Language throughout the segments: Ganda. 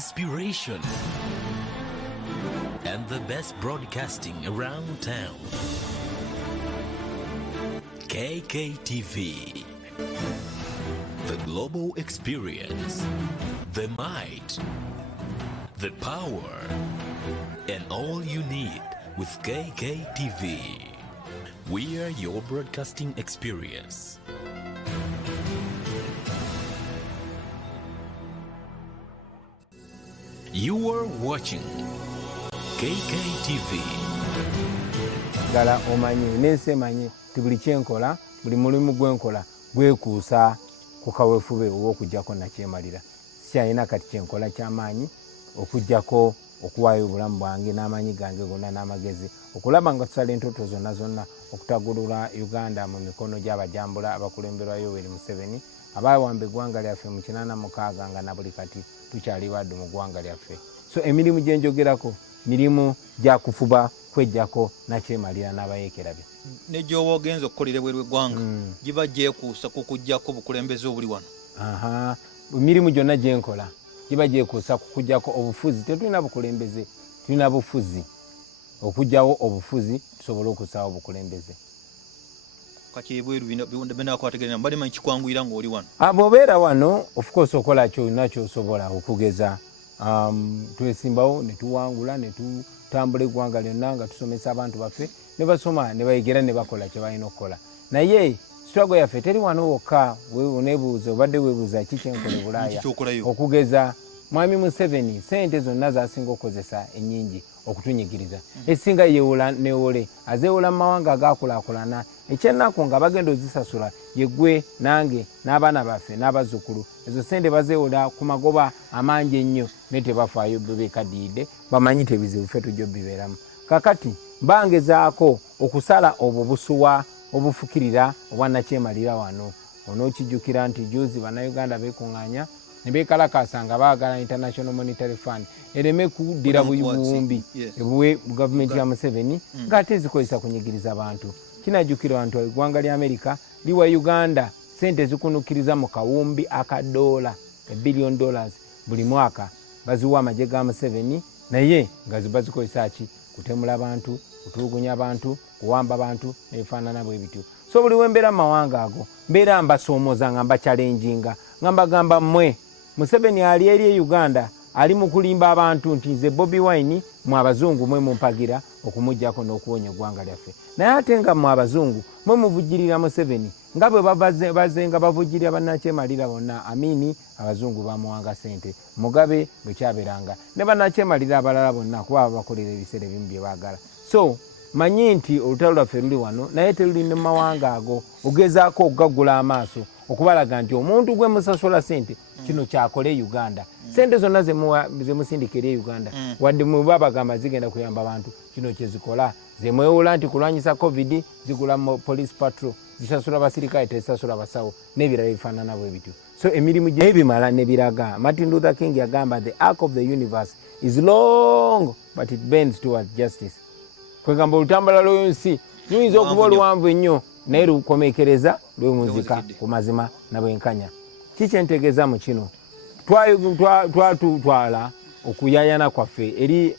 inspiration, and the best broadcasting around town. KKTV, the global experience, the might, the power, and all you need with KKTV. We are your broadcasting experience. You are watching KKTV. Gala omanyi nense manyi tibuli kyenkola buli mulimu gwenkola gwekuusa ku kaweefube ow'okujjako nakyemalira. Sikyalina kati kyenkola ky'amaanyi okujjako okuwaayo obulamu bwange n'amaanyi gange gonna n'amagezi okulaba nga tusala entoto zonna okutagulula Uganda mu mikono gy'abajambula abakulemberwa Yoweri Museveni abaawamba eggwanga lyaffe mu 86 nga na buli kati tukyali baddu mu ggwanga lyaffe. So emirimu gye njogerako mirimu gya kufuba kwejjako nakyemalira n'abayeekera bye. Ne gy'oba ogenza okukolera ebweru w'eggwanga giba gyekuusa ku kuggyako obukulembeze obuli wano. Emirimu gyonna gye nkola giba gyekuusa ku kuggyako obufuzi. Tetulina bukulembeze, tulina bufuzi. Okuggyawo obufuzi tusobole okusaawo obukulembeze. Kati ebweru binakwategerera mbali manyi kikwanguyira ng'oli wano. Bw'obeera wano of course okola kyonna ky'osobola okugeza. Twesimbawo ne tuwangula ne tutambula eggwanga lyonna nga tusomesa abantu baffe ne basoma ne bayigera ne bakola kye balina okukola. Naye struggle yaffe teri wano wokka weebuuza obadde weebuuza ki kyenkola e Bulaaya okugeza Mwami Museveni sente zonna z'asinga okukozesa ennyingi okutunyigiriza. Esinga yeewola neewole azeewola mu mawanga agaakulaakulana ekyennaku nga bagenda ozisasula yeggwe nange n'abaana baffe n'abazzukulu ezo sente bazeewola ku magoba amangi ennyo ne tebafaayo beekaddiidde bamanyi tebizibu ffe tujja obbibeeramu. Kakati bangezaako okusala obwo busuwa obufukirira obwannakyemalira wano. Onookijjukira nti juzi bannayuganda beekuŋŋaanya ne beekalakaasa nga baagala International Monetary Fund ereme kuddira buwumbi ebuwe gavumenti ya Museveni ng'ate zikozesa kunyigiriza abantu. Kinajjukira abantu eggwanga lya Amerika liwa Uganda sente zikunukiriza mu kawumbi $1 billion buli mwaka baziwa amagye ga Museveni naye nga ziba zikozesa ki kutemula abantu kutulugunya abantu kuwamba abantu nebifaanana bwe bityo. So buli wembeera mawanga ago mbeera mbasoomoza nga mbachallenginga nga mbagamba mmwe Museveni ali eri Uganda ali mu kulimba abantu nti nze Bobi Wine mu abazungu mwe mumpagira okumuggyako n'okuwonya eggwanga lyaffe. Naye ate nga mu abazungu mwe muvujjirira Museveni nga bwe baze nga bavujjirira bannakyemalira bonna. Amini abazungu bamuwanga sente Mugabe bwe kyaberanga ne bannakyemalira abalala bonna kuba bakolera ebiseera ebimu bye baagala. So manyi nti olutalo lwaffe luli wano naye teruli ne mawanga ago ogezaako okugaggula amaaso okubalaga nti omuntu gwe musasula sente kino kyakole Uganda. Sente zonna ze musindika eri Uganda wadde muba bagamba zigenda kuyamba abantu kino kyezikola. Ze mwewola nti kulwanyisa COVID zigula police patrol zisasula basirikale tezisasula basawo n'ebirala ebifaanana bwe bityo. So emirimu gye bimala ne biraga. Martin Luther King yagamba the arc of the universe is long but it bends towards justice. Kwegamba olutambala lw'ensi luyinza okuba oluwanvu ennyo naye lukomekereza lwewunzika ku mazima na bwenkanya. Kikyentegeeza mu kino twatutwala okuyaayana kwaffe eri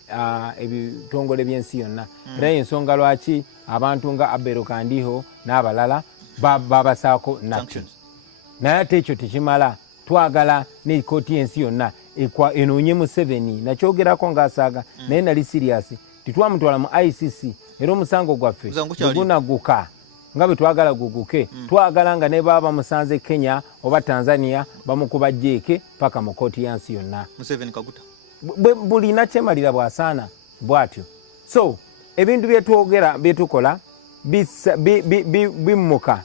ebitongole by'ensi yonna. Era ensonga lwaki abantu nga Abel Kandiho n'abalala babasaako nati. Naye ate ekyo tekimala. Twagala n'ekkooti y'ensi yonna enoonye Museveni nakyogerako ng'asaaga naye nali serious. Titwamutwala mu ICC era omusango gwaffe gunaguka nga bwe twagala guguke. Twagala nga ne baba musanze Kenya oba Tanzania bamukuba jjeeke paka mu kooti yansi yonna. Museveni kaguta buli nakyemalira bw'asaana bw'atyo. So ebintu byetwogera byetukola bimmuka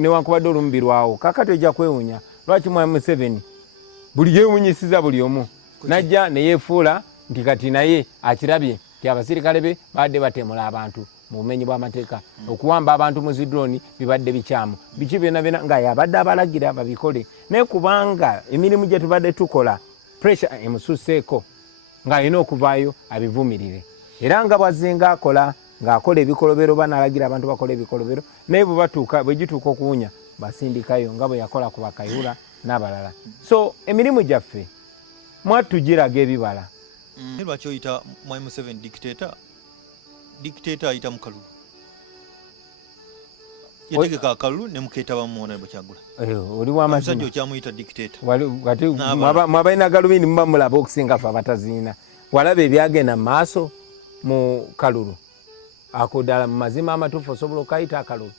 newankubadde olumu birwawo. Kakati ojja kwewuunya lwaki Mwami Museveni buli yeewunyisiza buli omu najja ne yeefuula nti kati naye akirabye nti abasirikale be badde batemula abantu mu bumenyi bw'amateeka okuwamba abantu mu zidroni bibadde bikyamu biki byonna nga yabadde abalagira babikole. Naye kubanga emirimu gye tubadde tukola pressure emususeeko ng'alina okuvaayo abivumirire era nga bwazzenga akola ng'akola ebikolobero banalagira abantu bakola ebikolobero naye bwe gituuka okuwunya basindikayo nga bwe yakola ku Bakayihura n'abalala. So emirimu gyaffe mwatugiraga ebibala. Lwaki oyita Mwai Museveni dictator ayita mu kalulu yategeka akalulu ne mukeeta bamuwona Bakyagula oli w'amazima omusajja okyamuyita dictator kati mwabalina galubindi muba mulaba okusinga ffe abataziina walaba ebyagenda mu maaso mu kalulu ako ddala mu mazima amatuufu osobola okayita akalulu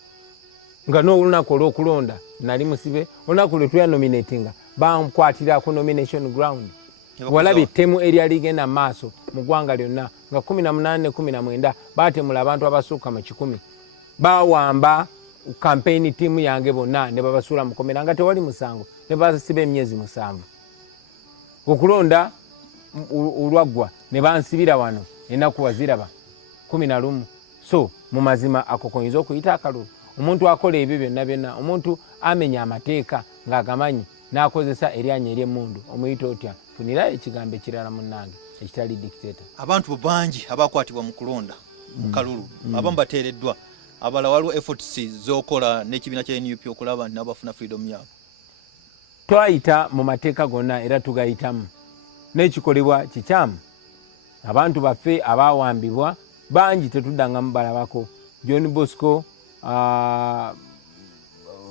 nga n'olunaku olw'okulonda nali musibe olunaku lwe tuyanominatinga bankwatira ku nomination ground walaba ettemu eryali ligenda mu maaso mu ggwanga lyonna nga 18 ne 19 baatemula abantu abasukka mu 100 bawamba campaign team yange bonna ne babasuula mu komera nga tewali musango ne basiba emyezi 7 okulonda olwaggwa ne bansibira wano ennaku waziraba 11 so mu mazima akokoyinza okuyita akalulu omuntu akola ebyo byonna omuntu amenya amateeka ng'agamanyi n'akozesa eryanya ery'emmundu omuyita otya funira ekigambo ekirala munnange ekitali dictator. Abantu bangi abakwatibwa mu kulonda mu kalulu abamu bateereddwa abala waliwo efforts z'okola n'ekibiina kya NUP okulaba nti n'abafuna freedom yaabwe. Twayita mu mateeka gonna era tugayitamu n'ekikolebwa kikyamu. Abantu baffe abaawambibwa bangi tetuddangamu balabako. John Bosco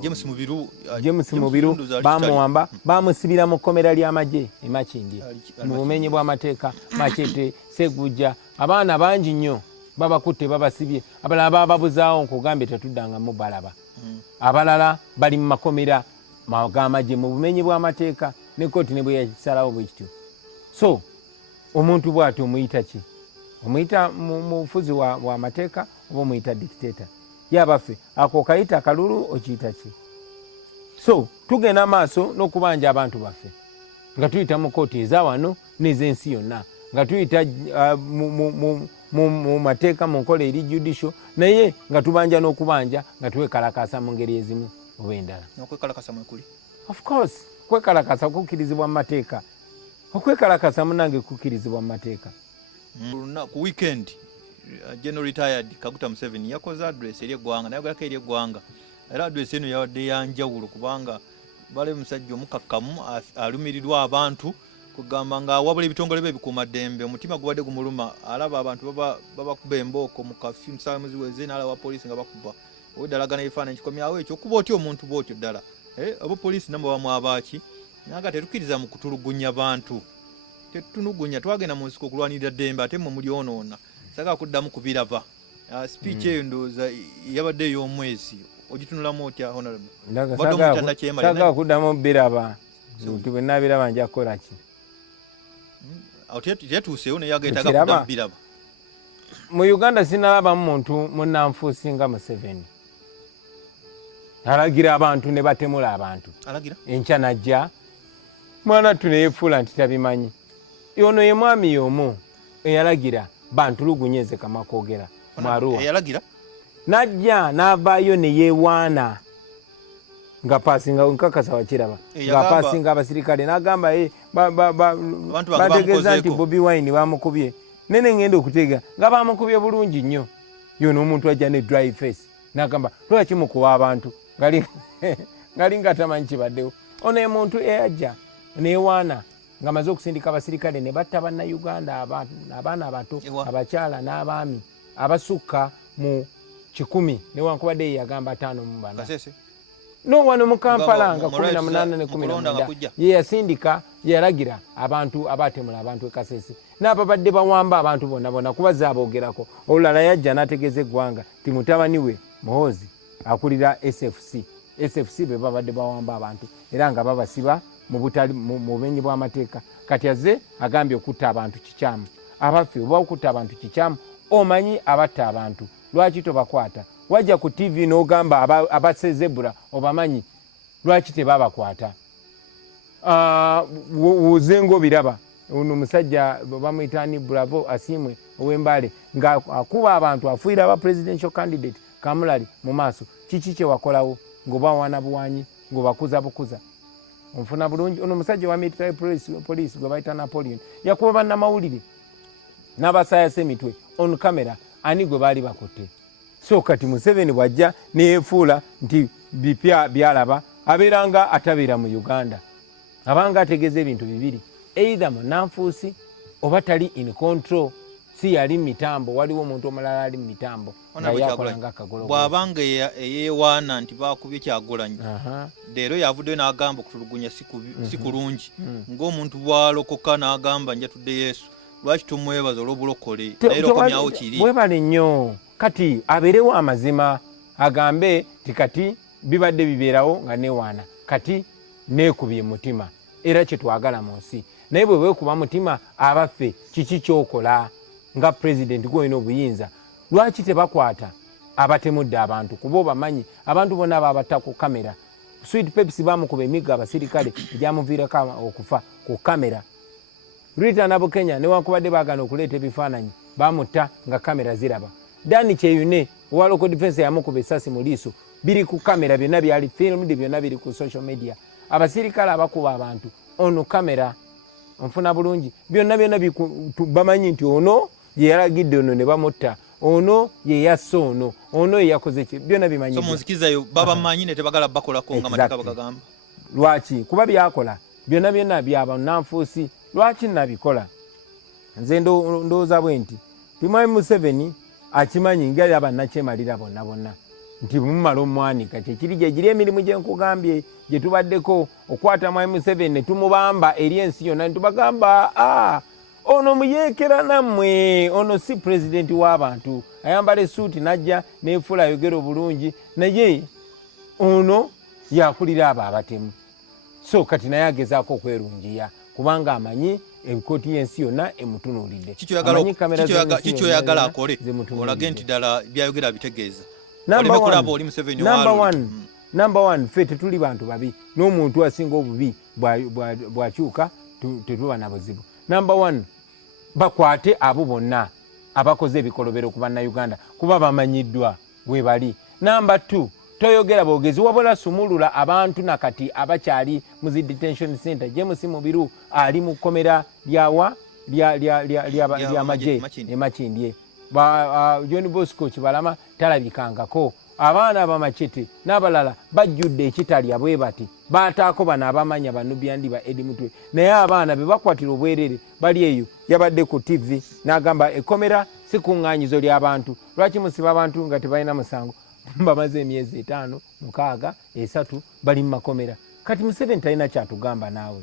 James Mubiru bamuwamba bamusibira mu kkomera ly'amagye e Makindye mu bumenyi bw'amateeka Machete Segujja abaana bangi nnyo babakutte babasibye abalala bababuzaawo nkugambye tetuddangamu balaba abalala bali mu makomera g'amagye mu bumenyi bw'amateeka ne kkooti ne bwe yakisalawo bwe kityo. So omuntu bw'ati omuyita ki? Omuyita mufuzi wa mateeka oba omuyita dictator? Yabaffe ako kayita akalulu okiyita ki? So tugenda maaso n'okubanja abantu baffe nga tuyita mu kkooti ezawano n'ez'ensi yonna nga tuyita mu mateeka mu nkola eri judicial naye nga tubanja n'okubanja nga twekalakasa mu ngeri ezimu oba endala. Okwekalakasa mwekuli? Of course kwekalakasa kukkirizibwa mu mateeka. Okwekalakasa munange kukkirizibwa mu mateeka. Ku weekend General Retired Kaguta Museveni yakoze address eri eggwanga nayogerako eri eggwanga era address eno yawadde yanjawulo kubanga bale musajja omukakkamu alumirirwa abantu kugamba nga wabula ebitongole bye bikuumaddembe omutima gubadde gumuluma alaba abantu babakuba embooko mu kafi musawe muziweze n'alaba poliisi nga bakuba oddalagana ebifaananyi kikomyawo ekyo okuba otya omuntu bw'otyo ddala abo poliisi nabo bamu abaaki naga tetukkiriza mu kutulugunya bantu tetunugunya twagenda mu nsiko okulwanirira ddembe ate mmwe mulyonoona saka kuddamu kubiraba speech eyo ndowooza yabadde ey'omwezi ogitunulamu otya honorable? Saka kuddamu biraba nti bwe nabiraba nja kukola ki? Tetuuseewo naye agaetaga kuddamu biraba. Mu Uganda sinalabamu muntu munnanfuusi nga Museveni alagira abantu ne batemula abantu. Enkya najja mwana tuneyefuula nti tabimanyi. Ono ye mwami y'omu eyalagira bantulugunyeze kama kwogera Mwarua. Eyalagira najja n'avaayo ne yeewaana nga pasinga nkakasa wakiraba nga pasinga abasirikale n'agamba bategeeza nti Bobi Wine bamukubye nene ngenda okutega nga bamukubye bulungi nnyo. Yono omuntu ajja ne dry face n'agamba lwaki mukuwa abantu ngali nga tamanyi kibaddewo. Ono ye muntu eyajja neewaana nga maze okusindika abasirikale ne batta bannayuganda abaana abato abakyala n'abaami abasukka mu 100 newankubadde ye yagamba 5 no wano mu Kampala nga 18 ne 19 ye yasindika yalagira abantu abatemula abantu ekasese n'ababadde bawamba abantu bonna kubaza aboogerako. Olulala yajja n'ategeeza eggwanga ti mutabani we Muhoozi akulira SFC be babadde bawamba abantu era nga babasiba mu bumenyi bw'amateeka. Kati azze agambye okutta abantu kikyamu. Abaffe oba okutta abantu kikyamu omanyi abatta abantu lwaki tobakwata? Wajja ku TV n'ogamba abasse zebura obamanyi lwaki tebabakwata? Wuzengo biraba ono musajja bamuyitani Bravo Asimwe ow'Embale nga akuba abantu afuira aba presidential candidate Kamulali mu maaso. Kiki kye wakolawo ng'obawaana buwanyi ng'obakuza bukuza? Onfuna bulungi. Ono musajja wa military police gwe bayita Napoleon yakuba bannamawulire n'abasaayasa emitwe on camera ani gwe baali bakutte. So kati Museveni bwajja neyefuula nti bipya byalaba abeeranga atabeera mu Uganda abanga ategeeza ebintu bibiri. either munanfuusi oba tali in control, si yali mitambo, waliwo omuntu omulala ali mitambo nga yakola nga akagolo. Bw'abanga eyeewaana nti baakubye Kyagulanyi leero yavuddeyo n'agamba okutulugunya si kulungi, ng'omuntu bw'alokoka n'agamba njatudde Yesu, lwaki tumwebaza olw'obulokole naye lokomyawo kiri. Webale nnyo kati abeerewo amazima agambe ti kati bibadde bibeerawo nga newaana kati neekubye mutima era kyetwagala mu nsi, naye bwe weekuba mutima abaffe kiki kyokola nga pulezidenti gwolina obuyinza, lwaki tebakwata abatemudde abantu kuba obamanyi abantu bonna babatta ku kamera. Sweet Pepsi bamukuba emigga abasirikale egyamuviirako okufa ku kamera. Rita Nabukenya newankubadde baagana okuleeta ebifaananyi bamutta nga kamera ziraba. Dani Kyeyune owa local defense yamukuba essasi mu liiso, biri ku kamera, byonna byali filmed, byonna biri ku social media. Abasirikale abakuba abantu ono kamera onfuna bulungi, byonna bamanyi nti ono ye yalagidde ono ne bamutta, ono ye yasse ono ye yakoze ki, byonna bimanyi. So munzikiza yo babamanyi ne tebagala bakolako nga amateeka bagagamba. Lwaki? Kuba byakola byonna byaba nanfuusi. Lwaki nabikola? Nze ndowooza bwe nti Mwami Museveni akimanyi nga yabannakyemalira bonna nti mumala omwanika kyekiri gye giri emirimu gye nkugambye gye tubaddeko okwata Mwami Museveni ne tumubamba eri ensi yonna ne tubagamba ono muyeekera nammwe, ono si pulezidenti w'abantu, ayambala essuuti najja neefuula ayogera obulungi, naye ono yakulira abo abatemu. So kati naye agezaako okwerungiya kubanga amanyi ebikooti y'ensi yonna emutunuulidde. Kikyoyagala akole olage nti ddala byayogera bitegeeza. Number one, ffe tetuli bantu babi, n'omuntu asinga obubi bw'akyuka tetuba na buzibu. Number one, bakwate abo bonna abakoze ebikolobero ku bannayuganda kuba bamanyiddwa we bali. Number two, toyogera bogezi wabula sumulula abantu nakati abakyali mu zi detention center. James Mubiru ali mu komera lyawa lya maje emakindye. John Bosco Kibalama talabikangako. Abaana bamachete n'abalala bajjudde ekitalya bwe bati baataako bano abamanya Banubian Ndi ba Eddie Mutwe, naye abaana be bakwatira obwerere bali eyo yabadde ku TV n'agamba ekomera si kuŋŋaanyizo ly'abantu, lwaki musiba abantu nga tebalina musango? Bamaze emyezi 5, 6, 3 bali mu makomera. Kati Museveni talina kyatugamba naawe.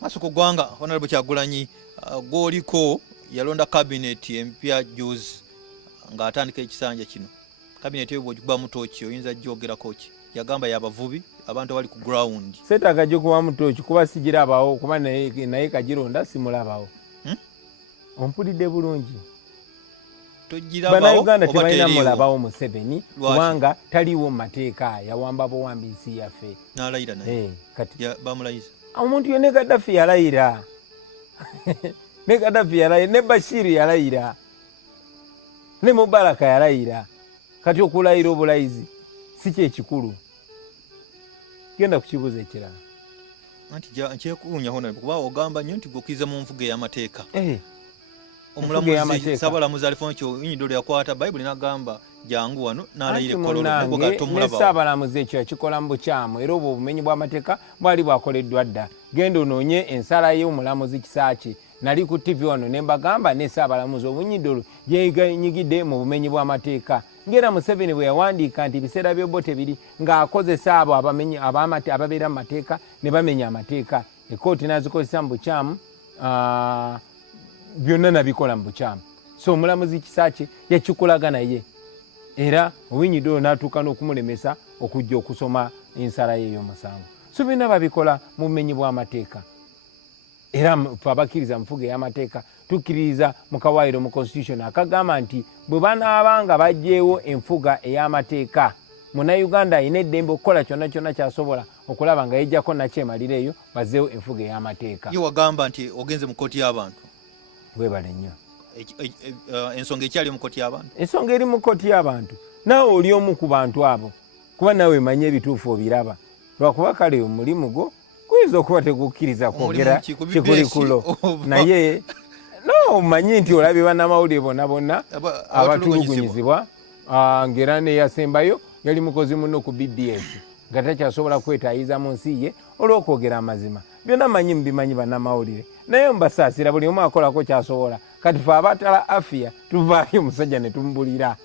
Maaso ku ggwanga Honorable Kyagulanyi gw'oliko yalonda cabinet empya juzi ng'atandika ekisanja kino. Cabinet yo bw'ogikuba mutooki oyinza gyogerako ki? Yagamba yabavubi abantu abali ku ground. Seetaaga gyokuba mutooki kuba sigiraabawo kuba naye kagironda simulaabawo. Ompulidde bulungi. Bannayuganda tebalina mulabawo Museveni kubanga taliwo mu mateeka, yawamba buwambisi yaffe. N'alayira naye. Kati bamulayiza. Omuntu ye ne Gaddafi yalayira. Ne Gaddafi yalayira, ne Bashir yalayira, ne Mubaraka yalayira. Kati okulayira obulayizi si kyekikulu. Genda kukibuuza ekirala. Anti nkyekuunya Honorable kuba ogamba nnyo nti gukkiza mu nfuga ey'amateeka. Omulamuzi Ssaabalamuzi Alfonso Nyindo yakwata Bayibuli n'agamba jangu wano n'alayira ekkololo nabwo gatomulaba. Ssaabalamuzi ekyo yakikola mu bukyamu era obwo obumenyi bw'amateeka bwali bwakoleddwa dda. Genda onoonye ensala y'omulamuzi Kisaaki. Nali ku TV wano ne mbagamba ne Ssaabalamuzi Obunyidolo yenyigidde mu bumenyi bw'amateeka. Ngera Museveni bwe yawandiika nti ebiseera by'obote biri ng'akozesa abo ababeera mu mateeka ne bamenya amateeka. Ekkooti n'azikozesa mu bukyamu, byonna nabikola mu bukyamu. So omulamuzi Kisaaki yakikulaga naye era Obunyidolo n'atuuka n'okumulemesa okujja okusoma ensala ye ey'omusango. So byonna babikola mu bumenyi bw'amateeka. Era ffe abakkiriza mufuga ey'amateeka tukkiririza mu kawaayiro mu constitution akagamba nti bwe banaabanga baggyeewo enfuga ey'amateeka Munnayuganda alina eddembe okukola kyonna kyonna ky'asobola okulaba nga yejjako nakyemalira eyo bazzeewo enfuga ey'amateeka. Ye wagamba nti ogenze mu kkooti y'abantu. Weebale nnyo. Ensonga ekyali mu kkooti y'abantu. Ensonga eri mu kkooti y'abantu. Naawe oli omu ku bantu abo kuba naawe manye ebituufu obiraba. Lwakuba kale omulimu gwo kuyinza okuba tegukkiriza kwogera kikulikulo naye omanyi nti olabye bannamawulire bonna abatulugunyizibwa. Ngera neyasembayo yali mukozi muno ku BBS nga takyasobola kwetaayiza mu nsi ye olw'okwogera amazima. byonna manyi mbimanyi bannamawulire naye mbasaasira buli omu akolako kyasobola kati fe abatala afiya tuvaayo musajja ne tumbulira